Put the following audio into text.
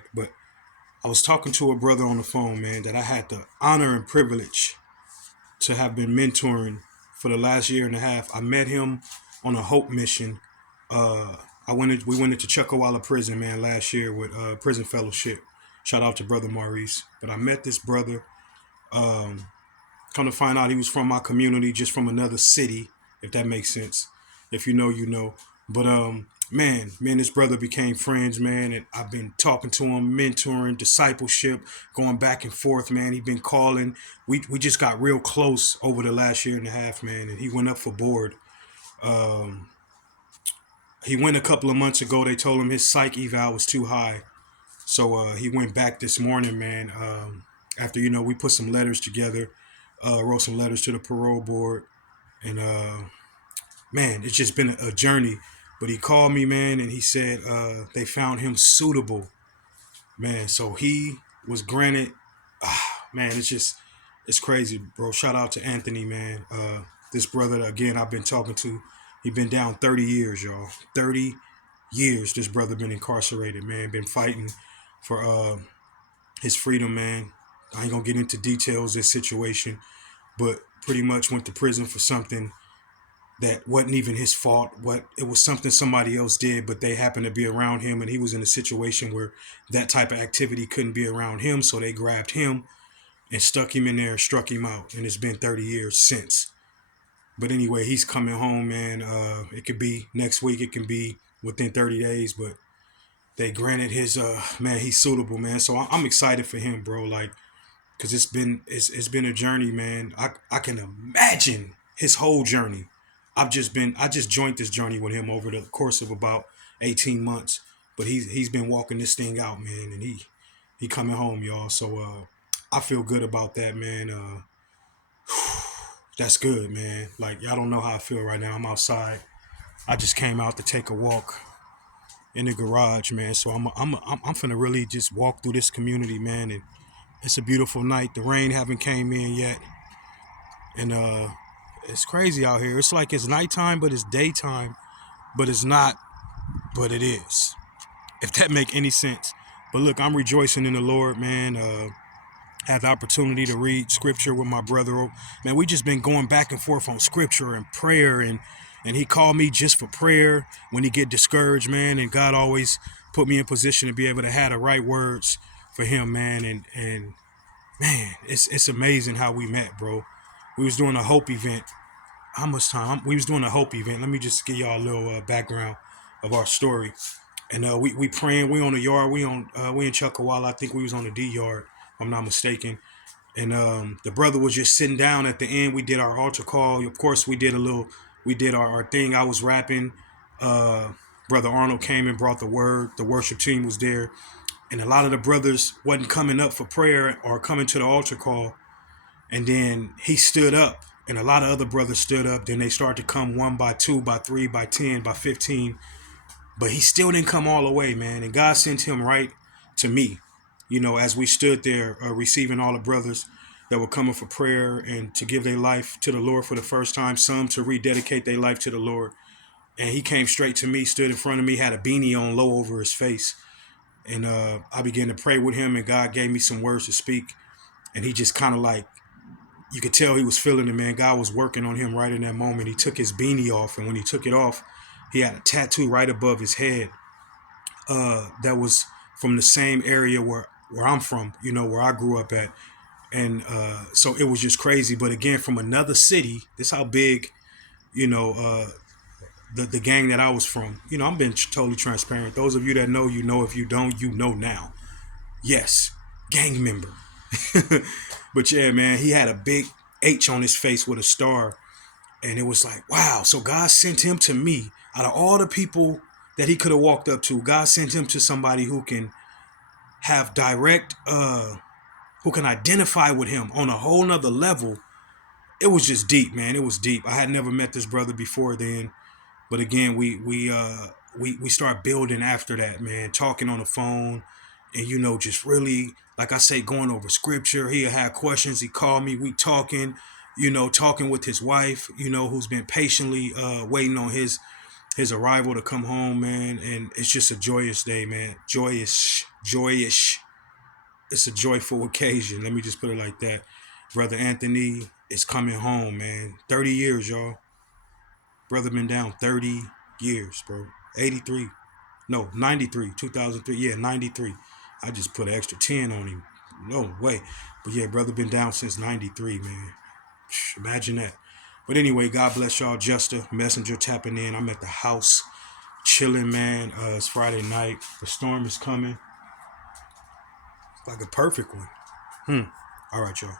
right? But I was talking to a brother on the phone, man, that I had the honor and privilege to have been mentoring for the last year and a half. I met him on a Hope mission. Uh, we went into Chuckawalla Prison, man, last year with Prison Fellowship. Shout out to Brother Maurice. But I met this brother. Um, Come to find out, he was from my community, just from another city, if that makes sense. If you know, you know. But man, me and this brother became friends, man, and I've been talking to him, mentoring, discipleship, going back and forth, man. He been calling. We just got real close over the last year and a half, man. And he went up for board. Um, he went a couple of months ago. They told him his psych eval was too high, so he went back this morning, man. After we put some letters together, wrote some letters to the parole board, and man, it's just been a journey. But he called me, man, and he said they found him suitable, man. So he was granted. Man, it's crazy, bro. Shout out to Anthony, man. This brother again, I've been talking to. He been down 30 years, y'all. 30 years. This brother been incarcerated, man. Been fighting for his freedom, man. I ain't gonna get into details of this situation, but pretty much went to prison for something that wasn't even his fault. It was something somebody else did, but they happened to be around him, and he was in a situation where that type of activity couldn't be around him, so they grabbed him and stuck him in there and struck him out. And it's been 30 years since. But anyway, he's coming home, man. It could be next week, it can be within 30 days, but they granted his man, he's suitable, man. So I'm excited for him, bro. Like, because it's been a journey, man. I can imagine his whole journey. I just joined this journey with him over the course of about 18 months. But he's been walking this thing out, man, and he coming home, y'all. So I feel good about that, man. That's good, man. Like, y'all don't know how I feel right now. I'm outside. I just came out to take a walk in the garage, man. So I'm finna really just walk through this community, man, and it's a beautiful night. The rain haven't came in yet, and it's crazy out here. It's like it's nighttime, but it's daytime, but it's not, but it is. If that make any sense. But look, I'm rejoicing in the Lord, man. Had the opportunity to read scripture with my brother. Man, we just been going back and forth on scripture and prayer, and he called me just for prayer when he get discouraged, man. And God always put me in position to be able to have the right words for him, man. And man, it's amazing how we met, bro. We was doing a Hope event. How much time? We was doing a Hope event. Let me just give y'all a little background of our story. And we praying. We on the yard. We in Chuckawalla. I think we was on the D yard, if I'm not mistaken. And the brother was just sitting down at the end. We did our altar call. Of course, we did our thing. I was rapping. Brother Arnold came and brought the word. The worship team was there. And a lot of the brothers wasn't coming up for prayer or coming to the altar call. And then he stood up, and a lot of other brothers stood up. Then they started to come 1 by 2, by 3, by 10, by 15. But he still didn't come all the way, man. And God sent him right to me, as we stood there receiving all the brothers that were coming for prayer and to give their life to the Lord for the first time, some to rededicate their life to the Lord. And he came straight to me, stood in front of me, had a beanie on low over his face. And I began to pray with him, and God gave me some words to speak. And he just kind of like, you could tell he was feeling it, man. God was working on him right in that moment. He took his beanie off, and when he took it off, he had a tattoo right above his head that was from the same area where I'm from, where I grew up at. And so it was just crazy. But again, from another city, this how big, the gang that I was from. I'm being totally transparent. Those of you that know, you know. If you don't, you know now. Yes, gang member. But yeah, man, he had a big H on his face with a star. And it was like, wow. So God sent him to me. Out of all the people that he could have walked up to, God sent him to somebody who can have direct, who can identify with him on a whole nother level. It was just deep, man. It was deep. I had never met this brother before then. But again, we start building after that, man, talking on the phone and, just really, like I say, going over scripture. He had questions. He called me. We talking, talking with his wife, who's been patiently waiting on his his arrival to come home, man. And it's just a joyous day, man. Joyous. It's a joyful occasion. Let me just put it like that. Brother Anthony is coming home, man. 30 years, y'all. Brother been down 30 years, bro. 83. No, 93. 2003. Yeah, 93. I just put an extra 10 on him. No way. But yeah, brother been down since 93, man. Imagine that. But anyway, God bless y'all. Juster, Messenger tapping in. I'm at the house chilling, man. It's Friday night. The storm is coming. It's like a perfect one. All right, y'all.